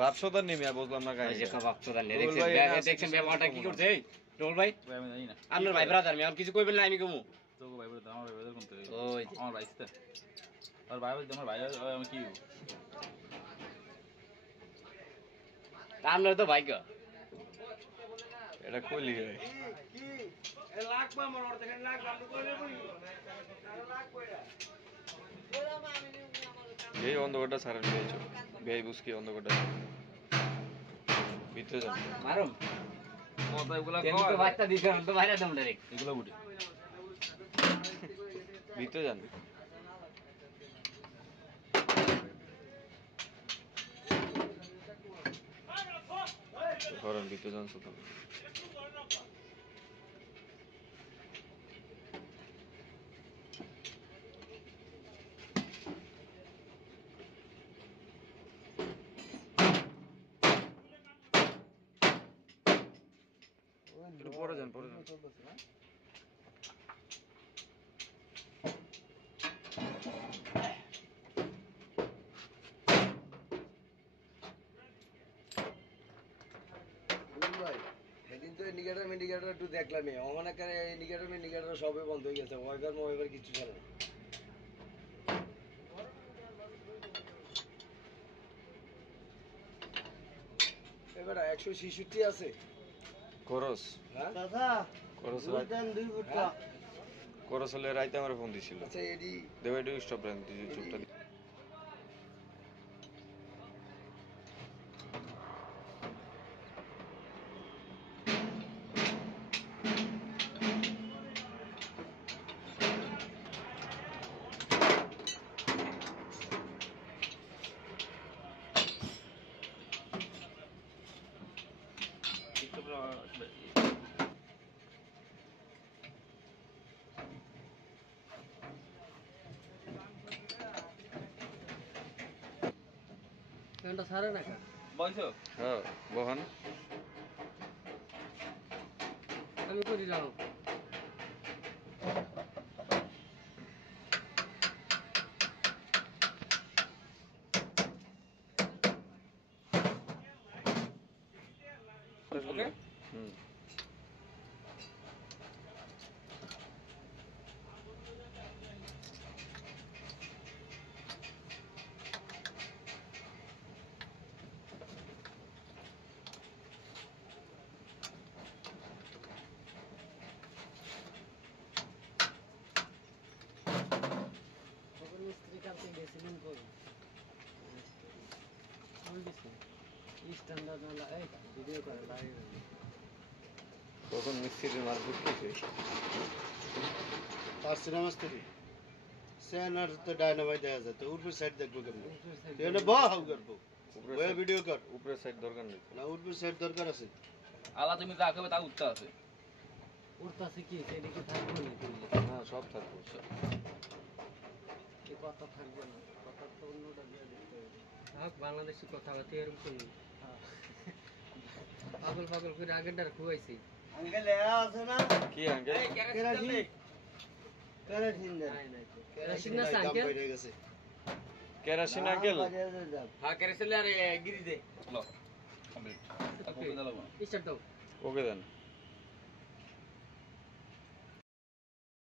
ভাবসদার নেই মিয়া, বুঝলাম না কাহিনী। ভাবসদার নেই, দেখছেন ব্যবহারটা কি করছে এই রোল ভাই? আমি জানি না আপনার ভাই ব্রাদার, আমি আর কিছু কইবেন না, আমি কমু তোকে ভাই ব্রাদার, আমার ভাই ব্রাদার কোন থেকে? ওই আমার ভাই তো, আর ভাই বলতে আমার ভাই, আমি কি আপনার তো ভাগ্য এটা কইলি রে কি এ লাগবা মোর ওর থেকে লাগবা আমি কইলে বই আর লাগবা এটা এই অন্ধকারটা ছাড়েন পেয়েছো বেই বুঝকি অন্ধকারটা ভিতরে যান মারুম কথা এগুলা কর তো বাচ্চা দিছেন তো বাইরে দাম ডাইরেক্ট এগুলা উঠে ভিতরে যান করেন ভিতরে যান সুতরাং পরে যান সেদিন তো ইন্ডিকেটর একটু দেখলামই, অনেক ইন্ডিকেটর সবই বন্ধ হয়ে গেছে, ওয়াইপার কিছু চলে না। এবার 166 আছে করস হ্যাঁ দাদা, করস দুই ফুটা করস হলে রাইতে আমার ফোন দিছিল। আচ্ছা এডি দেব একটু স্টপ রাখেন তুই চুপটা ফ্যানটা ছাড়ে না কেন বলছো? হ্যাঁ বহান আমি করি যাও ওকে হুম মিস্ত্রি কালকে গেছিলেন কই বলছি স্ট্যান্ডার্ড না এই ভিডিও করে লাইভ তখন মিস্ত্রির মারপুট খেয়েছে তার সিনেমা মিস্ত্রি সেনার তো ডায়নামাইট দেখা যায় তো উপরে সাইড দেখবো কেমন এটা বাহ করবো ওই ভিডিও কর উপরে সাইড দরকার নেই না উপরে সাইড দরকার আছে আলা তুমি যা করবে তা উঠতে আছে উঠতাছে কি সেটা কি থাকবে না না সব থাকবো এই কথা থাকবে না কথা তো অন্যটা দিয়ে দিতে হবে বাংলাদেশি কথাবার্তা এরকম পাগল পাগল করে আগেরটার খুয়াইছি আঙ্কেল আছে না কি আঙ্কেল কেরাসিন কেরাসিন নাই নাই কেরাসিন না আঙ্কেল বাইরে গেছে কেরাসিন আঙ্কেল হ্যাঁ কেরাসিন আর গিরি দে লো কমপ্লিট স্টার্ট দাও ওকে দেন